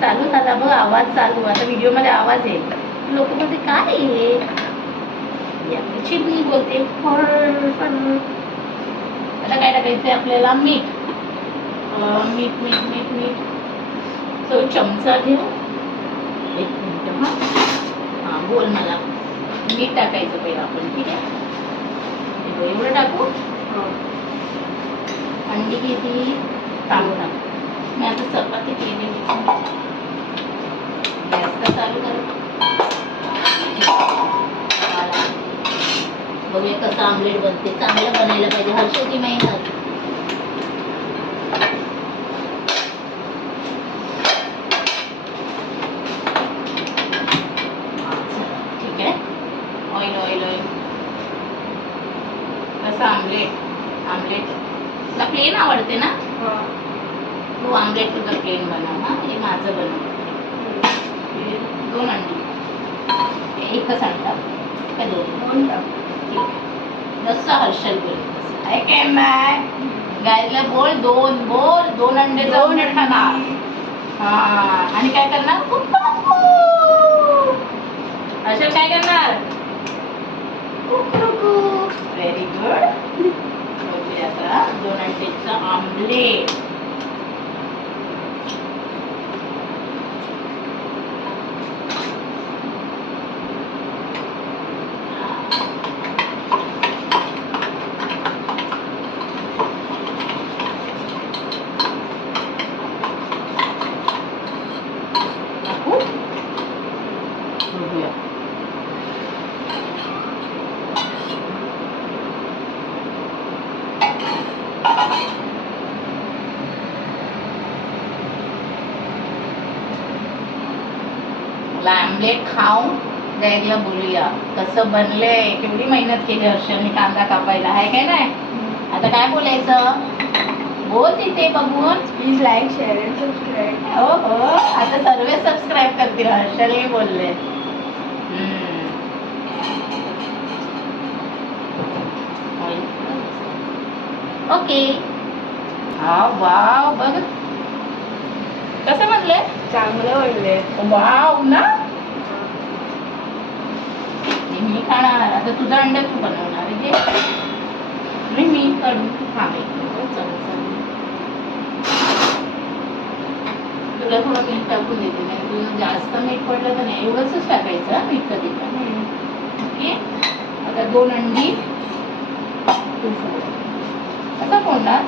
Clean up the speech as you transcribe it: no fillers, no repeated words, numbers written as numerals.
चालू झाला बघ, आवाज चालू. आता व्हिडिओ मध्ये आवाज येईल, लोक म्हणते काय आहे, चिमणी बोलते. आता काय टाकायचंय आपल्याला, मीठ. मीठ मीठ मीठ मीठ. तो चमचा घेऊ. एक मिनिट. हा बोल मला. मीठ टाकायचं पहिलं आपण, ठीक आहे. एवढं टाकू. अंडी किती तांबडा. मी आता चपाती केली. गॅस चालू कर. बघूया कसं आमलेट बनते. चांगलं बनायला पाहिजे, हर्षदी मेहनत. ठीक आहे. Oil oil oil. कसं आमलेट. आमलेट तुला प्लेन आवडते ना. तू आमलेट तुझं प्लेन बनव. हा हे माझं बनव. 2 अंडी. एकच अंडा का 2 टाक. ठीक आहे. जसं हर्षल बोल तसं आहे काय. माय गायला बोल 2 अंडे जाऊन खाणार. हा आणि काय करणार. हर्षल काय करणार. Very good. आता 2 अंड्याचं आमलेट. आमलेट खाऊन द्यायला बोलूया कसं बनलंय. केवढी मेहनत केली हर्षलने कांदा कापायला, आहे काय नाही. आता काय बोलायचं बोल तिथे बघून. Please like share and subscribe. हो हो आता सर्व सबस्क्राईब करतील. हर्षलने बोलले. ओके. हा वाव बघ कसं बनले. चांगलं बनले. वाव ना. मी खाणार. आता तुझा अंडा तू बनवणार आहे. मी करून तुला थोडं मीठ टाकून देते. नाही तुझं जास्त मीठ पडलं तर नाही. एवढंच टाकायचं मीठ कधी पण. ओके. आता 2 अंडी तू फोड. कसं फोडणार.